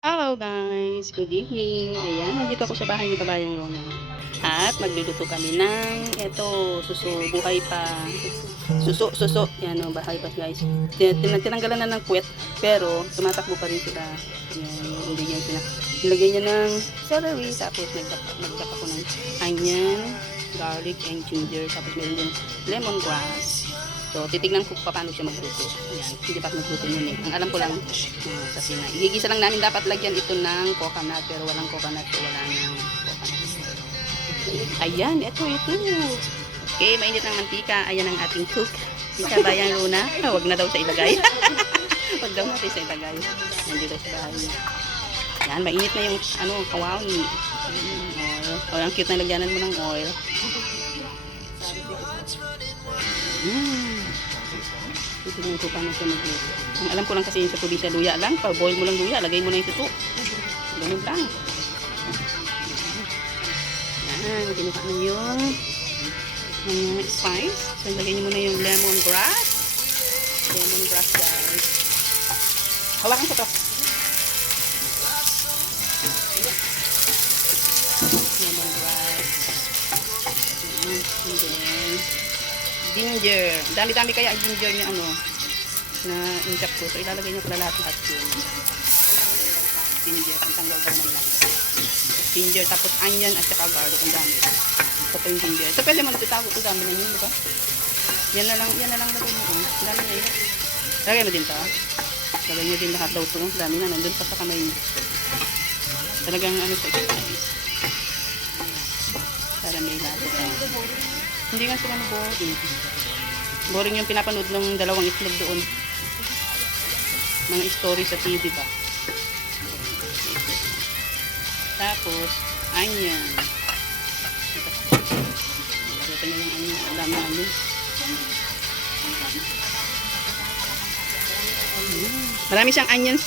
Hello guys, good evening. Ayan, nandito ako sa bahay ni Babayang Lona. At magluluto kami ng eto, suso, buhay pa. Suso. Yan o, buhay pa guys. Tinanggalan na ng puwet, pero tumatakbo pa rin sila. Ayan, hindi yan sila. Nilagay niya ng celery, tapos nagtap ako ng onion, garlic, and ginger. Tapos meron din lemongrass. So, titignan ko pa paano siya magluto. Ayan, hindi pa ako nagluto nun eh. Ang alam ko lang, sa Pinay. Igigisa lang namin dapat lagyan ito ng coconut, pero walang coconut, so wala nang coconut. Ayan, ito. Okay, mainit ng mantika. Ayan ang ating cook. Si Babayang Luna. Huwag na daw sa ilagay. Huwag daw natin sa ilagay. Nandito sa bahay niya. Ayan, mainit na yung kawawi. Oil. Oh, ang cute na lagyanan mo ng oil. Titignan ko paano siya magluto. Ang alam ko lang kasi sa probinsya, luya lang. Pa-boil mo lang luya, lagay mo na yung suso. Ganun lang. Yan, kinuha na yung mga spice. So, lagay nyo muna yung lemongrass. Lemongrass, guys. Hawakan ko to. Lemongrass. And then, ginger. Dami-dami kaya ang ginger niya na in-chop ko. So, ilalagay niya pala lahat yun. Ginger, pantanggal daw ng langis. Ginger, tapos onion at saka garlic. Ang dami. Ito pa yung ginger. Ito pwede mo nagtitago. Ito dami na yun, diba? Yan na lang lagay mo. Ang dami na yun. Lagay mo din to. Lagay niyo din lahat daw ito. Ang dami na. Nandun pa sa kamay niyo. Talagang sa exercise. Para may lahat ito. Hindi nga sila boring. Boring yung pinapanood ng dalawang itlog doon. Mga story sa TV ba. Tapos, onion. Ito na yung onion. Ang dami onion. Marami siyang onions,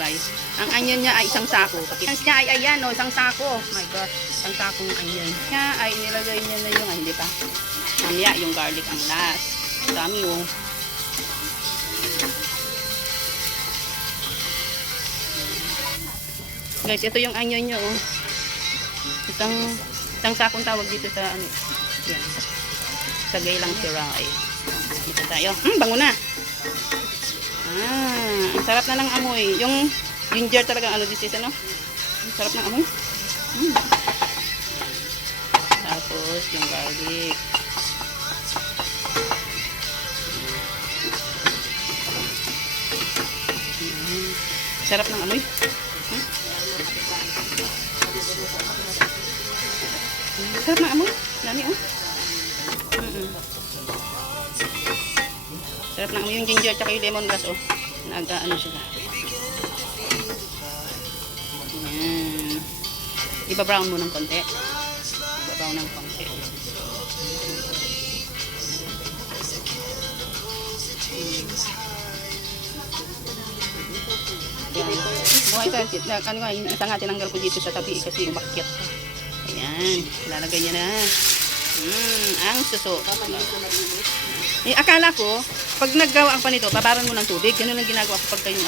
guys. Ang onion niya ay isang sako. Onions niya ay ayan, isang sako. Oh my gosh, isang sakong onion. Niya ay nilagay niya na yung, hindi pa. Mamaya yung garlic ang last. Dami oh. Guys, ito yung onion niya oh. Isang sakong tawag dito sa yan. Sa gaylang siray. Dito tayo. Bango na. Ang sarap na ng amoy. Yung ginger talagang this is ang sarap ng amoy. Tapos yung garlic. Sarap ng amoy. Sarap ng amoy. Dami oh. Sarap ng amoy yung ginger at yung lemongrass oh. Sila. Ayan. Iba-brown mo ng konti. Iba-brown ng konti. Ayan. Isa nga tinanggal ko dito sa tabi kasi umakyat. Ayan. Lalagay niya na. Ang suso. Akala ko, pag naggawa ang panito, babaran mo ng tubig. Ganun ang ginagawa ko pagka yung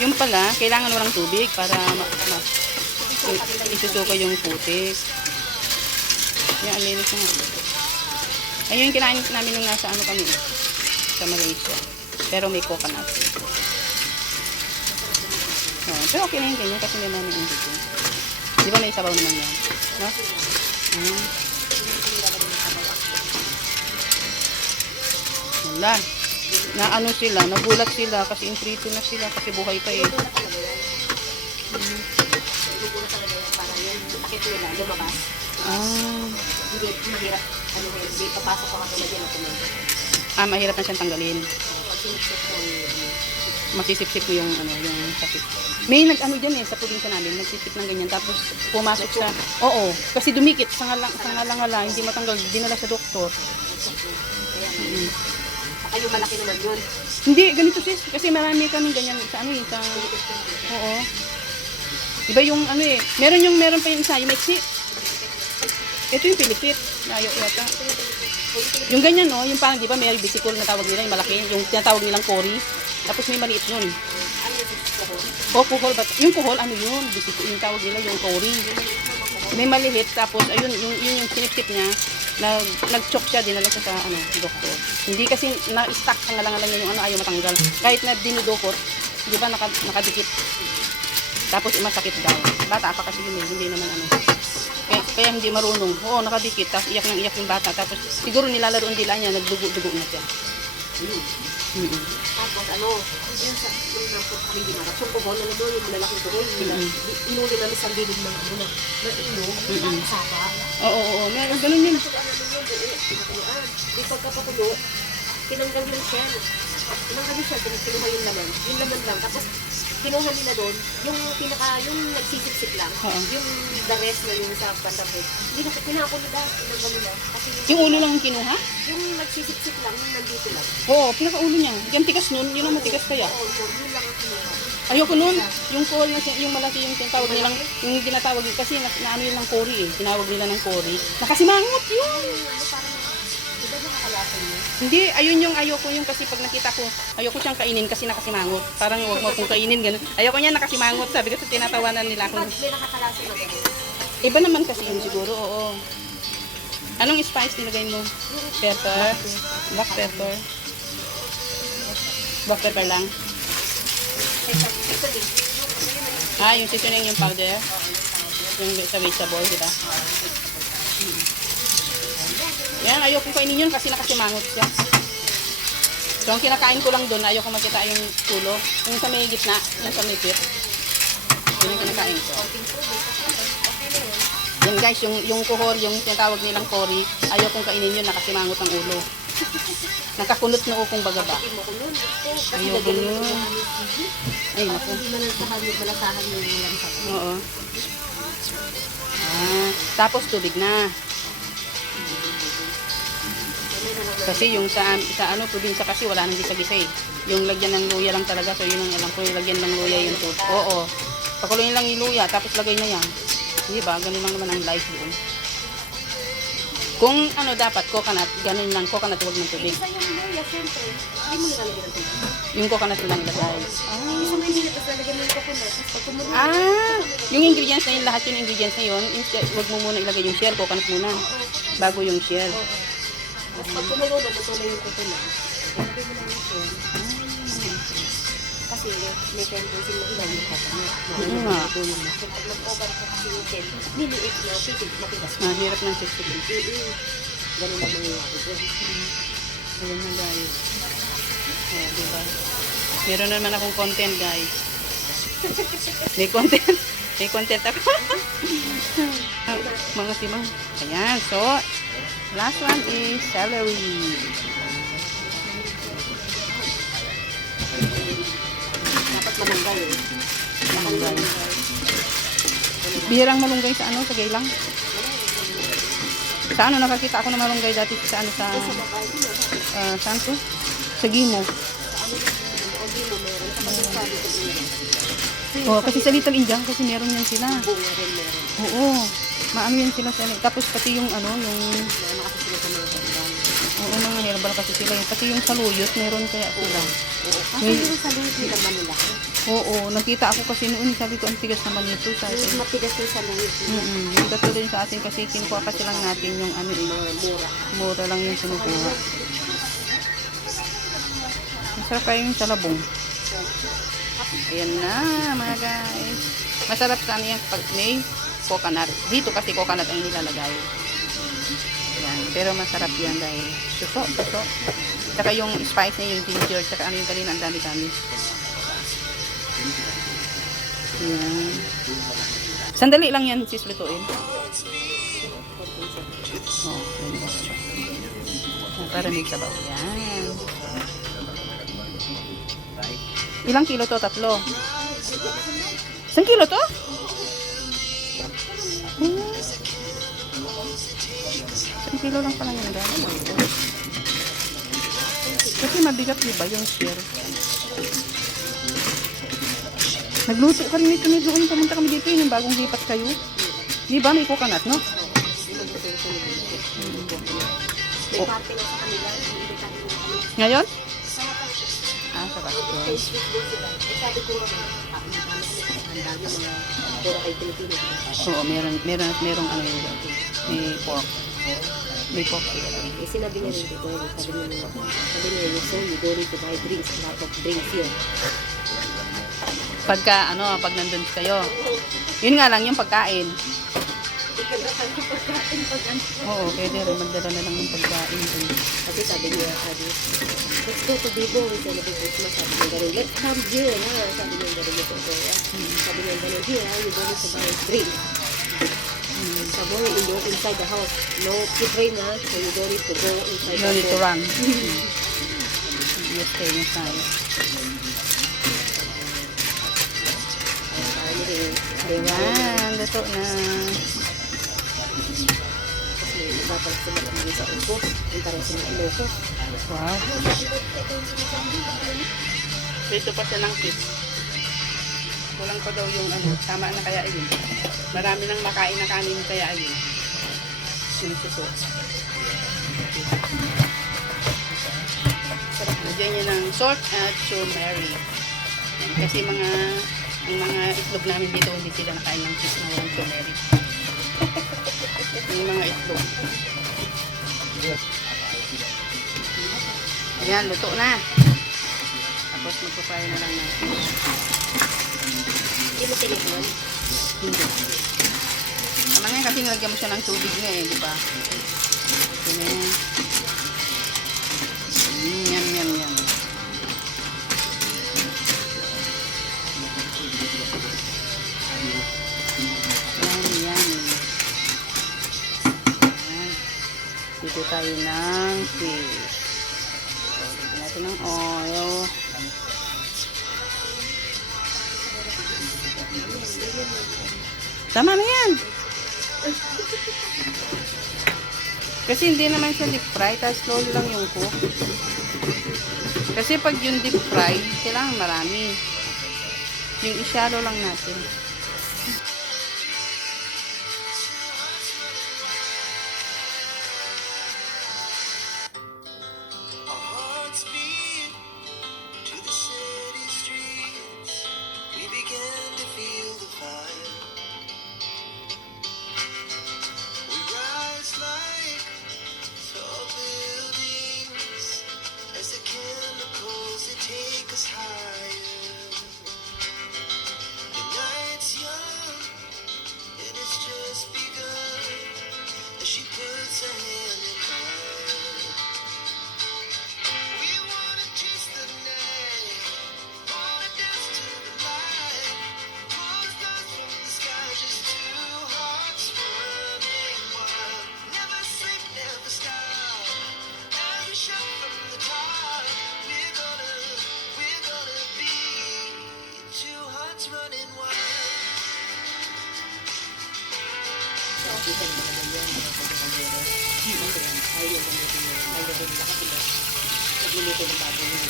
yung pala, kailangan mo ng tubig para isusuko yung putik. Yan, ang linis nga. Ayun yung kinain namin nung nasa kami, sa Malaysia. Pero may coconut. Pero okay na yung ganyan kasi may mga ingredient. Di ba may sabaw naman yan? No? Wala. Sila, nagulat sila kasi imprito na sila kasi buhay pa eh. Mahirap na siyang tanggalin. Masisip-sip mo yung sakit. May dyan sa probinsya namin, nagsisip ng ganyan tapos pumasok sa kasi dumikit sa ngalang hindi matanggal, dinala sa doktor. Ay, yung malaki naman yun. Hindi, ganito sis. Kasi marami kaming ganyan Iba yung meron pa yung isa, yung maiksi. Ito yung pilipit. Ayaw yata. Yung ganyan yung parang di ba may bisikol na tawag nila, yung malaki, yung tinatawag nilang kori. Tapos may maliit nun. Ano yung O, kuhol ba? Yung kuhol, ano yun? Bisito, yung tawag nila, yung kori. May malihit, tapos, ayun, yung sinipsip niya, nag-choke siya, dinala siya sa, doktor. Hindi kasi, na-stuck ang alang-alang niya yung ayaw matanggal. Kahit na dinudukot, di ba, nakadikit. Tapos, masakit daw. Bata pa kasi yun, hindi naman Kaya hindi marunong. Oo, nakadikit, tapos iyak ng iyak yung bata. Tapos, siguro nilalaroan nila niya, nagdugo-dugo na siya. Tapos yun sa yung nampot kami di marap. So kuhol na doon yung malalaking kuhol. Inuli namin sa gilid ng ilo. Sapa. Oo. Meron, ganun yun. Pinakuluan. Di pagkapatulo, tinanggal yung shell. Tinanggal yung shell, kinuha yung laman. Yung laman lang. Tapos kinuha nila doon, yung nagsisipsip lang. Yung the rest na yung sa bandang head. Hindi na pinako nila, tinanggal nila. Kasi Yung ulo lang yung kinuha? yung nagsisipsip lang, yung nandito lang. Oo, pinakaulo niya. Yung tigas nun, yun ang matigas kaya. Oo, yun lang ang kinuha. Ayoko nun, yung kuhol na yung malaki yung tinatawag nilang, yung ginatawag kasi ano yun ng kori eh. Tinawag nila ng kori. Nakasimangot yun! Diba nakakalatan yun? Hindi, ayun yung ayoko yung kasi pag nakita ko, ayoko siyang kainin kasi nakasimangot. Parang huwag mo akong kainin, ganun. Ayoko niya nakasimangot, sabi ko sa tinatawanan nila ako. May nakakalasa na gano'n. Iba naman kasi yun siguro, oo. Anong spice nilagay mo? Pepper? Black pepper? Black pepper lang? Ito din. Yung seasoning yung powder? Yung sa vegetable, diba? Yan, ayoko kainin yun kasi nakasimangot siya. So, ang kinakain ko lang doon, ayoko makita yung tulo. Yung sa may gitna, yung sa may pit. Yun yung kinakain ko. Yan guys, yung kuhol, yung tinatawag nilang kori, ayokong kainin yun, nakasimangot ang ulo. Nakakunot na ukong bagaba. Ayoko nun. Ay, naku. Hindi malasahan yung lansa. Oo. Tapos tubig na. Kasi yung sa probinsya kasi wala nang gisa-gisa eh. Yung lagyan ng luya lang talaga. So yun ang alam ko, yung lagyan ng luya yung tubig. Oo. Pakuluin lang yung luya, tapos lagay na yan. Di ba? Ganun lang naman ang life doon. Kung dapat, coconut, ganun lang, coconut, huwag ng tubig. Isa yung luya, siyempre. Hindi mo nilalagyan ng tubig. Yung coconut lang ilagay. Isa mo yung nilagyan, lalagyan mo yung coconut. Tapos pag kumulo, Yung ingredients na yun, lahat yung ingredients na yun, instead, huwag mo muna ilagay yung shell, coconut muna. Bago yung shell. tapos pag kumulo na, luto na yung coconut. Ilagay mo lang yung shell. Kasi may tendency na ilaw yung coconut. Oo nga. So pag nag-over ka kasi yung shell, niliit na, matigas. Hirap ng sisipin. Ganun ang mangyayari doon. Ayan na guys. Diba? Meron na naman akong content guys. May content. May content ako. Mga timang. Ayan. So, last one is celery. Dapat malunggay eh. Malunggay. Bihirang malunggay sa sa gaylang. Sa nakakita ako ng malunggay dati sa saan to? Sa Gimo. Kasi sa Little India, kasi meron yan sila. Oo. Maano yan sila sa tapos pati yung mga herbal kasi sila. Pati yung saluyot, meron kaya sila. Kasi yung saluyot nila Manila. Oo, nakita ako kasi noon, sabi ko, ang tigas naman nito sa atin. Matigas yung saluyot nila. Yung katulad sa atin kasi kinukuha kasi lang natin yung mura lang yung sinukuha. Masarap kayo yung salabong. Ayan na mga guys. Masarap sana yan pag may coconut. Dito kasi coconut ang nilalagay. Ayan. Pero masarap yan dahil suso. Tsaka yung spice na yung ginger, tsaka yung kanina, ang dami-dami. Ayan. Sandali lang yan sis lutuin. Para may sabaw. Yan. Ilang kilo to? 3. 1 kilo to? Hmm. 1 kilo lang pala yan guys. Kasi mabigat diba yung share. Nagluto ka rin ito noon. Pumunta kami dito yung bagong lipat kayo. Diba may coconut no? May party na sa kanila. Ngayon? Sa Pasko. Sabi ko nga, dami mga puro kay Pilipino. Oo, merong ano yun. May pork. May pork. Eh, sinabi niya rin dito, sabi niya, you don't need to buy drinks, a lot of drinks here. Pag nandun kayo. Yun nga lang yung pagkain. Oo, pwede rin. Magdala na lang ng pagkain. Kasi sabi niya, let's go to Bibo, we celebrate Christmas, sabi niya gano'n, let's come here, ha, sabi niya gano'n ito, sabi niya gano'n, here, you don't need to buy drinks. Somewhere inside the house, no keep rain, ha, so you don't need to go inside No the need to house. run. You stay inside. Ayan, luto na. Kasi babalik sila kami sa upo, yung parang sila iloko. Wow. Dito pa siya ng fish. Kulang pa daw yung ano. Tama na kaya yun. Marami nang makain na kanin kaya yun. Yung suso. Lagyan niya ng salt at turmeric. Kasi ang mga itlog namin dito hindi sila nakain ng fish na walang turmeric. Yung mga itlog. Ayan, luto na. Tapos magpapaya na lang natin. Hindi mo tinikman? Hindi. Tama na yan kasi nilagyan mo siya ng tubig niya eh, di ba? Ito na yan. Yum, yum, yum. Yan, yan. Ayan. Dito tayo ng fish. Lagyan natin ng oil. Tama na yan. Kasi hindi naman siya deep fry, tapos slowly lang yung cook. Kasi pag yung deep fry, kailangan marami. Yung i-shallow lang natin. Hearts beat to the city streets. We began to feel the fire. We rise like tall buildings as the chemicals that take us higher. The night's young and it's just begun as she puts her hand in mine. We wanna chase the night, wanna dance to the light, pull stars from the sky, just two hearts running wild. Never sleep, never stop, as we shout from the top. We're gonna be two hearts running wild. Kita naman naman yan, ayaw yung gamitin yun, ayaw yung gamitin kasi ba, nagluluto ng bago yun.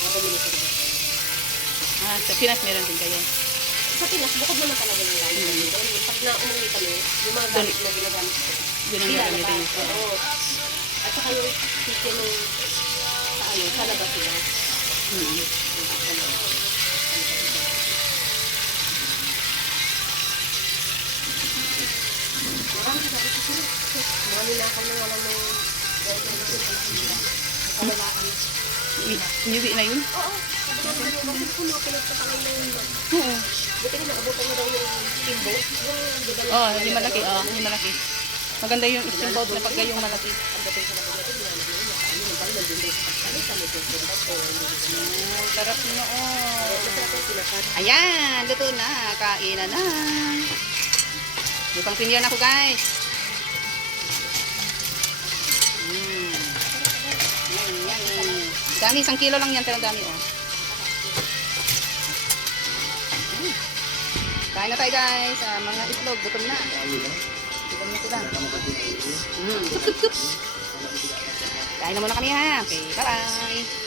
Nagluluto ng bago yun. Sa Pinas meron din kayo. Sa Pinas, bukod naman talaga yung gamit. Pag na-umuwi kami, yung mga gamit na ginagamit ko. Yun ang gagamitin niyo. Oo. At saka yung sityo nung sa labas nila. Marami na kami walang kawalaan. Inuwi na yun? Oo. Sabi ko naman, bakit po mga pinagpatakay na yun? Oo. Buti na naabutan mo daw yung steamboat. Oh, hindi malaki. Oh, hindi malaki. Maganda yung steamboat na pagka yung malaki. Sarap nyo. Ayan, luto na. Kainan na. Lupang pinyan ako, guys. Yan. Dami, 1 kilo lang yan, pero dami, oh. Kain na tayo, guys. Mga itlog, gutom na. Gutom na sila. Sup. Kain na muna kami, ha. Okay, bye-bye.